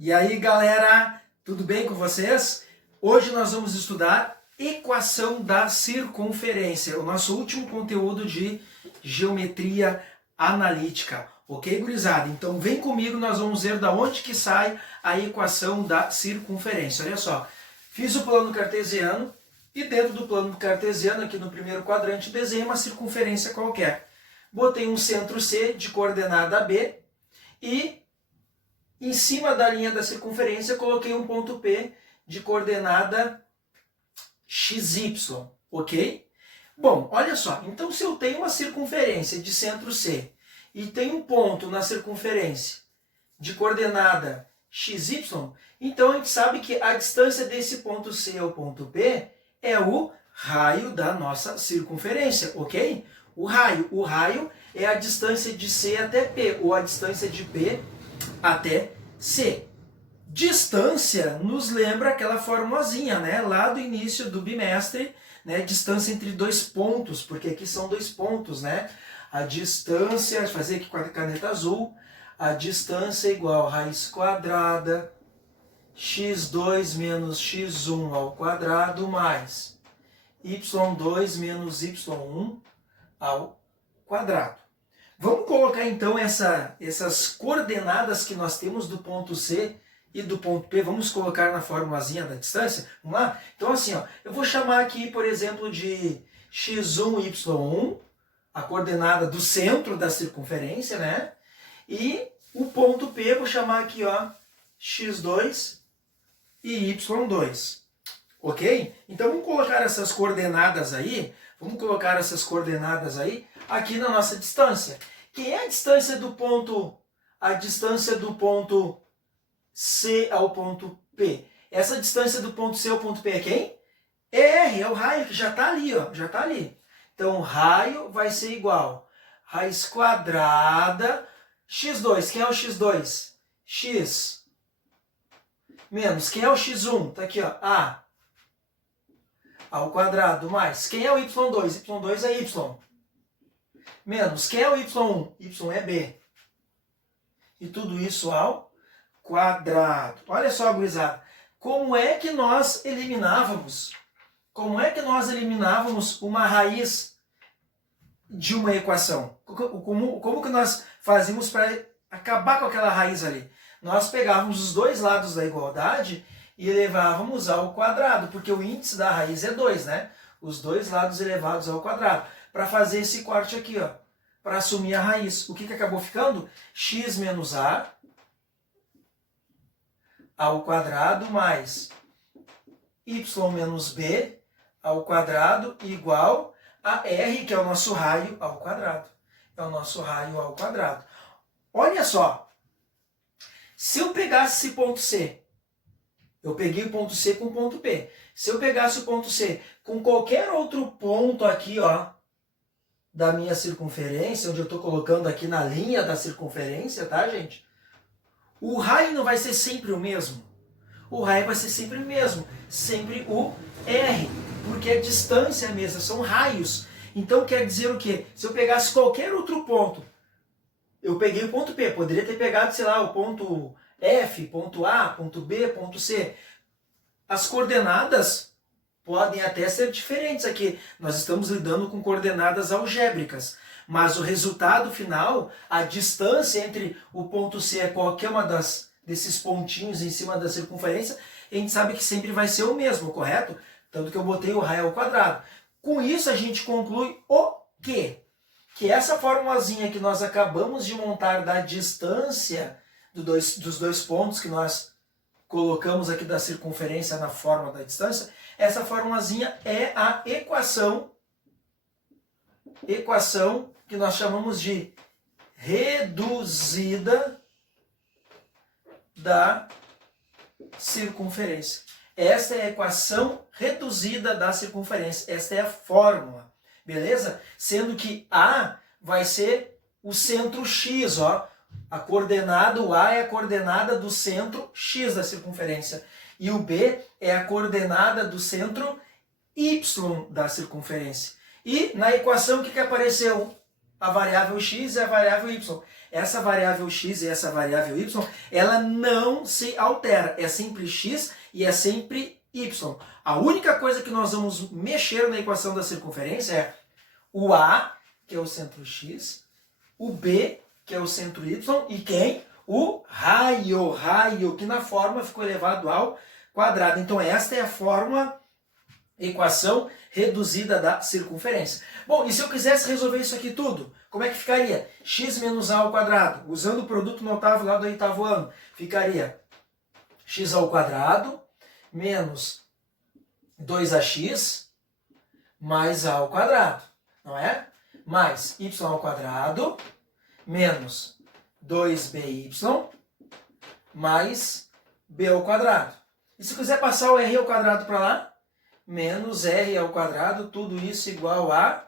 E aí, galera, tudo bem com vocês? Hoje nós vamos estudar equação da circunferência, o nosso último conteúdo de geometria analítica. Ok, gurizada? Então vem comigo, nós vamos ver da onde que sai a equação da circunferência. Olha só, fiz o plano cartesiano e dentro do plano cartesiano, aqui no primeiro quadrante, desenhei uma circunferência qualquer. Botei um centro C de coordenada B e em cima da linha da circunferência coloquei um ponto P de coordenada XY, ok? Bom, olha só, então se eu tenho uma circunferência de centro C e tenho um ponto na circunferência de coordenada XY, então a gente sabe que a distância desse ponto C ao ponto P é o raio da nossa circunferência, ok? O raio é a distância de C até P, ou a distância de P até C. Distância nos lembra aquela formulazinha, né? Lá do início do bimestre, né? Distância entre dois pontos, porque aqui são dois pontos, né? A distância, vou fazer aqui com a caneta azul, a distância é igual a raiz quadrada, x2 menos x1 ao quadrado, mais y2 menos y1 ao quadrado. Vamos colocar então essas coordenadas que nós temos do ponto C e do ponto P, vamos colocar na formulazinha da distância? Vamos lá? Então assim, ó, eu vou chamar aqui, por exemplo, de x1, y1, a coordenada do centro da circunferência, né? E o ponto P, eu vou chamar aqui, ó, x2 e y2. Ok? Então vamos colocar essas coordenadas aí, aqui na nossa distância. Quem é a distância do ponto, C ao ponto P? Essa distância do ponto C ao ponto P é quem? É R, é o raio que já está ali, ó, já está ali. Então o raio vai ser igual a raiz quadrada, x2, quem é o x2? X menos, quem é o x1? Está aqui, ó, A ao quadrado, mais, quem é o y2? Y2 é y. Menos, quem é o y1? Y é b. E tudo isso ao quadrado. Olha só, gurizada, como é que nós eliminávamos uma raiz de uma equação? Como que nós fazíamos para acabar com aquela raiz ali? Nós pegávamos os dois lados da igualdade e elevávamos ao quadrado, porque o índice da raiz é 2, né? Os dois lados elevados ao quadrado. Para fazer esse corte aqui, ó, para assumir a raiz. O que acabou ficando? X menos A ao quadrado mais Y menos B ao quadrado igual a R, que é o nosso raio, ao quadrado. É o nosso raio ao quadrado. Olha só, se eu pegasse esse ponto C, eu peguei o ponto C com o ponto P. Se eu pegasse o ponto C com qualquer outro ponto aqui, ó, da minha circunferência, onde eu estou colocando aqui na linha da circunferência, tá, gente? O raio não vai ser sempre o mesmo. O raio vai ser sempre o mesmo. Sempre o R, porque a distância é a mesma, são raios. Então quer dizer o quê? Se eu pegasse qualquer outro ponto, eu peguei o ponto P, poderia ter pegado, sei lá, o ponto F, ponto A, ponto B, ponto C. As coordenadas podem até ser diferentes aqui. Nós estamos lidando com coordenadas algébricas. Mas o resultado final, a distância entre o ponto C e qualquer uma desses pontinhos em cima da circunferência, a gente sabe que sempre vai ser o mesmo, correto? Tanto que eu botei o raio ao quadrado. Com isso a gente conclui o quê? Que essa formulazinha que nós acabamos de montar da distância dos dois pontos que nós colocamos aqui da circunferência na forma da distância, essa formulazinha é a equação que nós chamamos de reduzida da circunferência. Esta é a equação reduzida da circunferência. Esta é a fórmula, beleza? Sendo que A vai ser o centro X, ó. A coordenada, o A é a coordenada do centro X da circunferência. E o B é a coordenada do centro Y da circunferência. E na equação o que apareceu? A variável X e a variável Y. essa variável x e essa variável y, ela não se altera. É sempre x e é sempre y. A única coisa que nós vamos mexer na equação da circunferência é o A, que é o centro x, o B, que é o centro y, e quem? O raio, que na fórmula ficou elevado ao quadrado. Então esta é a fórmula, equação reduzida da circunferência. Bom, e se eu quisesse resolver isso aqui tudo, como é que ficaria? X menos A ao quadrado, usando o produto notável lá do 8º ano, ficaria x ao quadrado menos 2ax mais A ao quadrado, não é? Mais y ao quadrado menos 2by mais b ao quadrado. E se quiser passar o r ao quadrado para lá, menos r ao quadrado, tudo isso igual a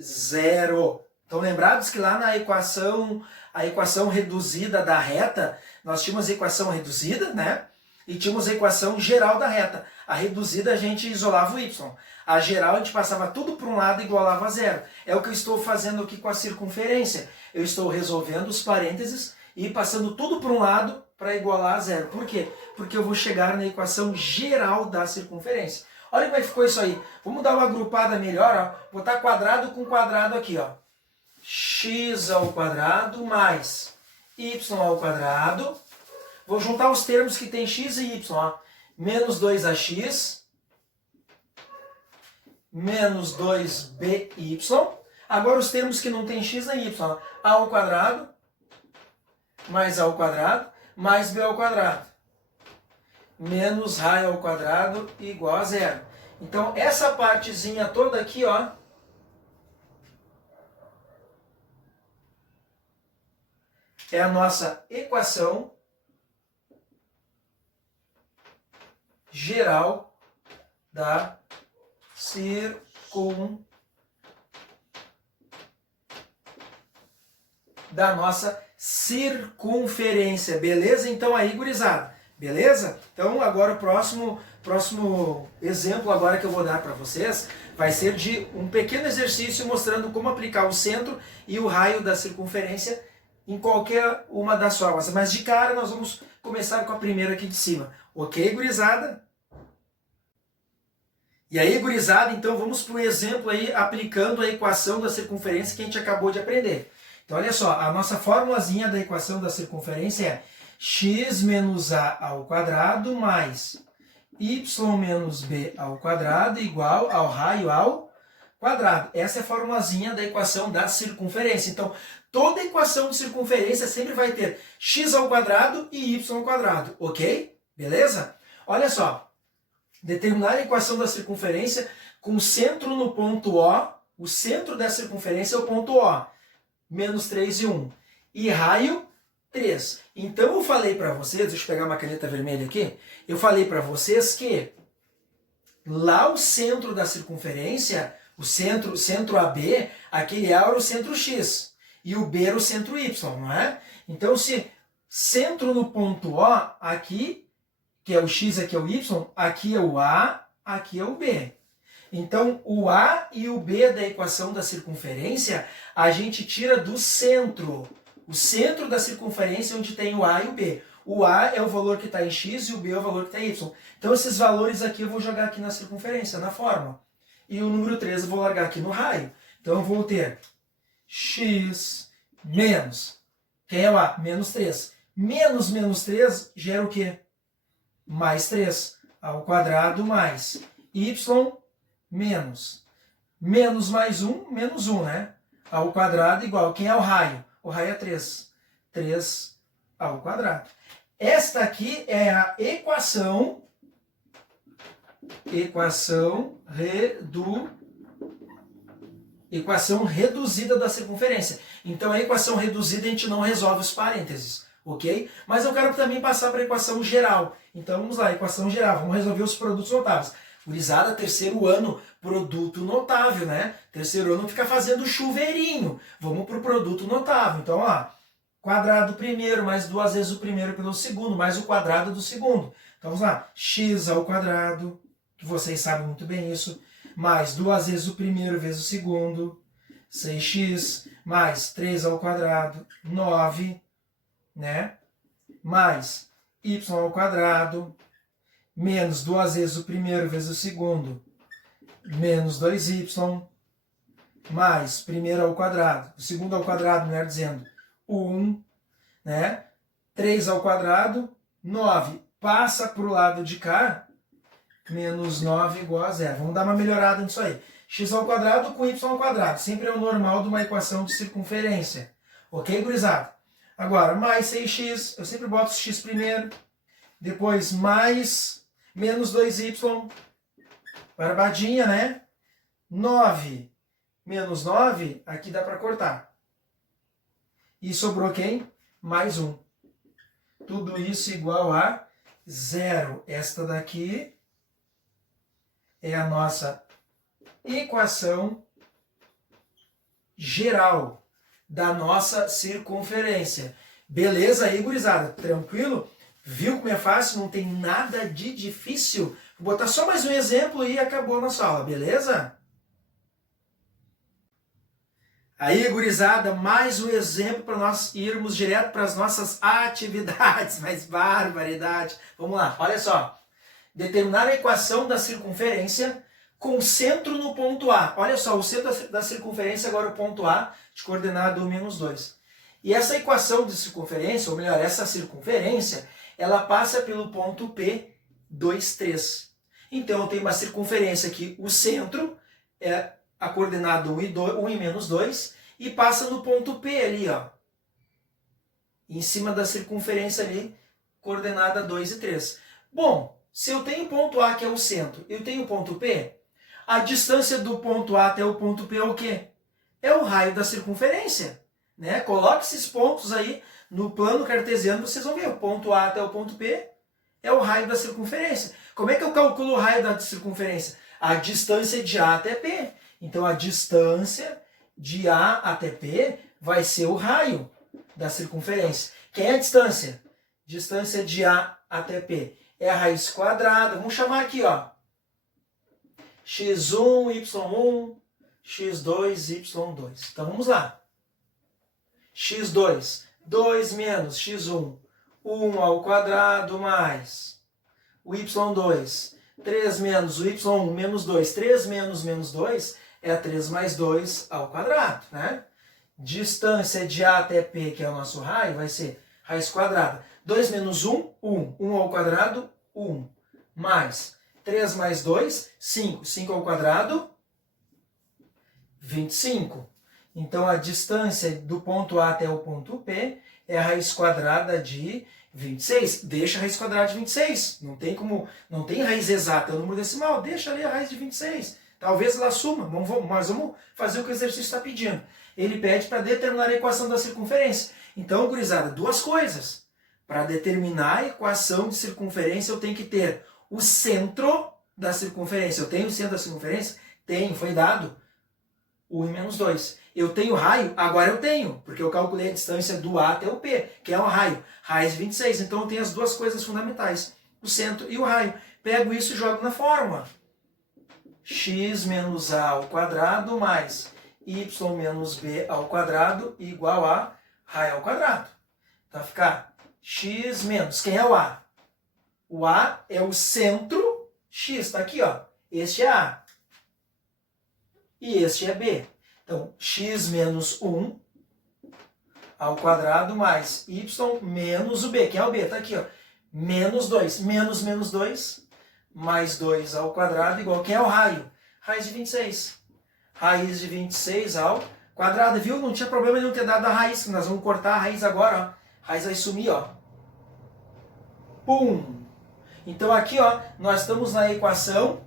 zero. Então lembrados que lá na equação, a equação reduzida da reta, nós tínhamos a equação reduzida, né? E tínhamos a equação geral da reta. A reduzida a gente isolava o y. A geral a gente passava tudo para um lado e igualava a zero. É o que eu estou fazendo aqui com a circunferência. Eu estou resolvendo os parênteses e passando tudo para um lado para igualar a zero. Por quê? Porque eu vou chegar na equação geral da circunferência. Olha como é que ficou isso aí. Vamos dar uma agrupada melhor. Ó. Botar quadrado com quadrado aqui. Ó. X ao quadrado mais y ao quadrado. Vou juntar os termos que tem x e y. Ó. Menos 2ax menos 2by. Agora os termos que não tem x nem y. Ó. A ao quadrado mais a ao quadrado mais b ao quadrado menos raio ao quadrado igual a zero. Então essa partezinha toda aqui, ó, é a nossa equação geral da nossa circunferência. Beleza? Então aí, gurizada. Beleza? Então agora o próximo exemplo agora que eu vou dar para vocês vai ser de um pequeno exercício mostrando como aplicar o centro e o raio da circunferência em qualquer uma das formas. Mas de cara nós vamos começar com a primeira aqui de cima. Ok, gurizada? E aí, gurizada, então vamos para o exemplo aí aplicando a equação da circunferência que a gente acabou de aprender. Então olha só, a nossa formulazinha da equação da circunferência é x menos a ao quadrado mais y menos b ao quadrado igual ao raio ao quadrado. Essa é a formulazinha da equação da circunferência. Então, toda equação de circunferência sempre vai ter x ao quadrado e y ao quadrado, ok? Beleza? Olha só, determinar a equação da circunferência com centro no ponto O, o centro da circunferência é o ponto O, menos 3 e 1, e raio 3. Então eu falei para vocês, deixa eu pegar uma caneta vermelha aqui, eu falei para vocês que lá o centro da circunferência, o centro AB, aquele A era o centro X, e o B era o centro Y, não é? Então se centro no ponto O, aqui, que é o X, aqui é o Y, aqui é o A, aqui é o B. Então, o A e o B da equação da circunferência, a gente tira do centro. O centro da circunferência é onde tem o A e o B. O A é o valor que está em X e o B é o valor que está em Y. Então, esses valores aqui eu vou jogar aqui na circunferência, na fórmula. E o número 3 eu vou largar aqui no raio. Então, eu vou ter X menos, quem é o A? Menos 3. Menos 3 gera o quê? Mais 3 ao quadrado mais y menos mais 1, menos 1, né? Ao quadrado igual. Quem é o raio? O raio é 3. 3 ao quadrado. Esta aqui é a equação reduzida da circunferência. Então, a equação reduzida a gente não resolve os parênteses, ok? Mas eu quero também passar para a equação geral. Então, vamos lá, equação geral. Vamos resolver os produtos notáveis. Gurizada, terceiro ano, produto notável, né? Terceiro ano fica fazendo chuveirinho. Vamos para o produto notável. Então, ó, quadrado primeiro, mais 2 vezes o primeiro pelo segundo, mais o quadrado do segundo. Então, vamos lá. X ao quadrado, que vocês sabem muito bem isso, mais 2 vezes o primeiro vezes o segundo, 6x, mais 3 ao quadrado, 9, né? Mais y ao quadrado, menos 2 vezes o primeiro vezes o segundo, menos 2y, mais primeiro ao quadrado, o segundo ao quadrado, melhor dizendo, 1, né? 3 ao quadrado, 9, passa para o lado de cá, menos 9 igual a zero. Vamos dar uma melhorada nisso aí. X ao quadrado com y ao quadrado, sempre é o normal de uma equação de circunferência. Ok, gurizada? Agora, mais 6x, eu sempre boto x primeiro, depois mais menos 2y, barbadinha, né? 9 menos 9, aqui dá para cortar. E sobrou quem? Mais 1. Tudo isso igual a zero. Esta daqui é a nossa equação geral da nossa circunferência. Beleza aí, gurizada? Tranquilo? Viu como é fácil? Não tem nada de difícil. Vou botar só mais um exemplo e acabou a nossa aula, beleza? Aí, gurizada, mais um exemplo para nós irmos direto para as nossas atividades. Mas barbaridade. Vamos lá, olha só. Determinar a equação da circunferência com centro no ponto A. Olha só, o centro da circunferência agora é o ponto A, de coordenada 1, menos 2. E essa equação de circunferência, ou melhor, essa circunferência, ela passa pelo ponto P, 2, 3. Então, eu tenho uma circunferência aqui, o centro é a coordenada 1 e menos 2, e passa no ponto P ali, ó. Em cima da circunferência ali, coordenada 2 e 3. Bom, se eu tenho o ponto A, que é o centro, eu tenho o ponto P, a distância do ponto A até o ponto P é o quê? É o raio da circunferência, né? Coloque esses pontos aí no plano cartesiano, vocês vão ver, o ponto A até o ponto P é o raio da circunferência. Como é que eu calculo o raio da circunferência? A distância de A até P. Então, a distância de A até P vai ser o raio da circunferência. Quem é a distância? Distância de A até P é a raiz quadrada. Vamos chamar aqui, ó, x1, y1, x2, y2. Então, vamos lá. x2, 2 menos x1, 1 ao quadrado mais o y2, 3 menos o y1 menos 2, 3 menos menos 2 é 3 mais 2 ao quadrado, né? Distância de A até P, que é o nosso raio, vai ser raiz quadrada. 2 menos 1, 1. 1 ao quadrado, 1. Mais 3 mais 2, 5. 5 ao quadrado, 25. Então, a distância do ponto A até o ponto P é a raiz quadrada de 26. Deixa a raiz quadrada de 26. Não tem raiz exata, é o número decimal. Deixa ali a raiz de 26. Talvez ela suma, mas vamos fazer o que o exercício está pedindo. Ele pede para determinar a equação da circunferência. Então, gurizada, duas coisas. Para determinar a equação de circunferência, eu tenho que ter o centro da circunferência. Eu tenho o centro da circunferência? Tenho, foi dado. 1 e menos 2. Eu tenho raio? Agora eu tenho, porque eu calculei a distância do A até o P, que é o raio. Raiz de 26. Então, eu tenho as duas coisas fundamentais, o centro e o raio. Pego isso e jogo na fórmula. X menos A ao quadrado mais y menos B ao quadrado igual a raio ao quadrado. Então vai ficar x menos, quem é o A? O A é o centro x, está aqui, ó. Este é A. E este é B. Então, x menos 1 ao quadrado mais y menos o B. Quem é o B? Está aqui, ó. Menos 2. Menos menos 2 mais 2 ao quadrado igual. Quem é o raio? Raiz de 26. Raiz de 26 ao quadrado. Viu? Não tinha problema de não ter dado a raiz. Nós vamos cortar a raiz agora, ó. A raiz vai sumir, ó. Pum! Então aqui, ó, nós estamos na equação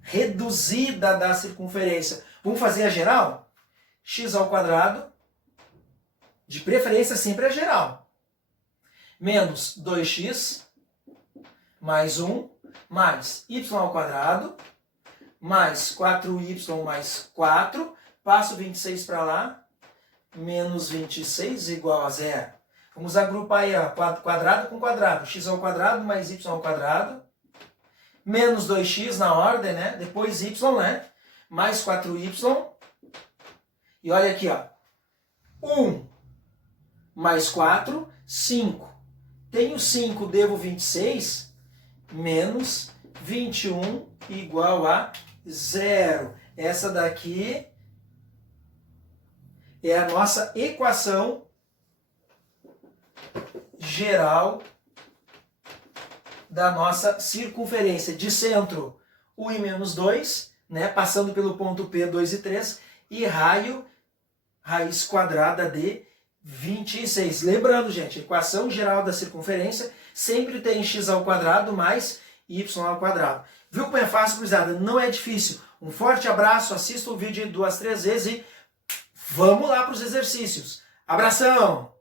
reduzida da circunferência. Vamos fazer a geral? X ao quadrado, de preferência sempre a geral, menos 2x mais 1, mais y ao quadrado, mais 4y mais 4, passo 26 para lá, menos 26 igual a zero. Vamos agrupar aí, ó, quadrado com quadrado, x ao quadrado mais y ao quadrado, menos 2x na ordem, né? Depois y, né? mais 4y. E olha aqui, ó. 1 mais 4, 5. Tenho 5, devo 26, menos 21 igual a 0. Essa daqui é a nossa equação geral da nossa circunferência. De centro, 1 e menos 2, né, passando pelo ponto P, 2 e 3, e raio, raiz quadrada de 26. Lembrando, gente, a equação geral da circunferência sempre tem x ao quadrado mais y ao quadrado. Viu como é fácil, gurizada? Não é difícil. Um forte abraço, assista o vídeo 2, 3 vezes e vamos lá para os exercícios. Abração!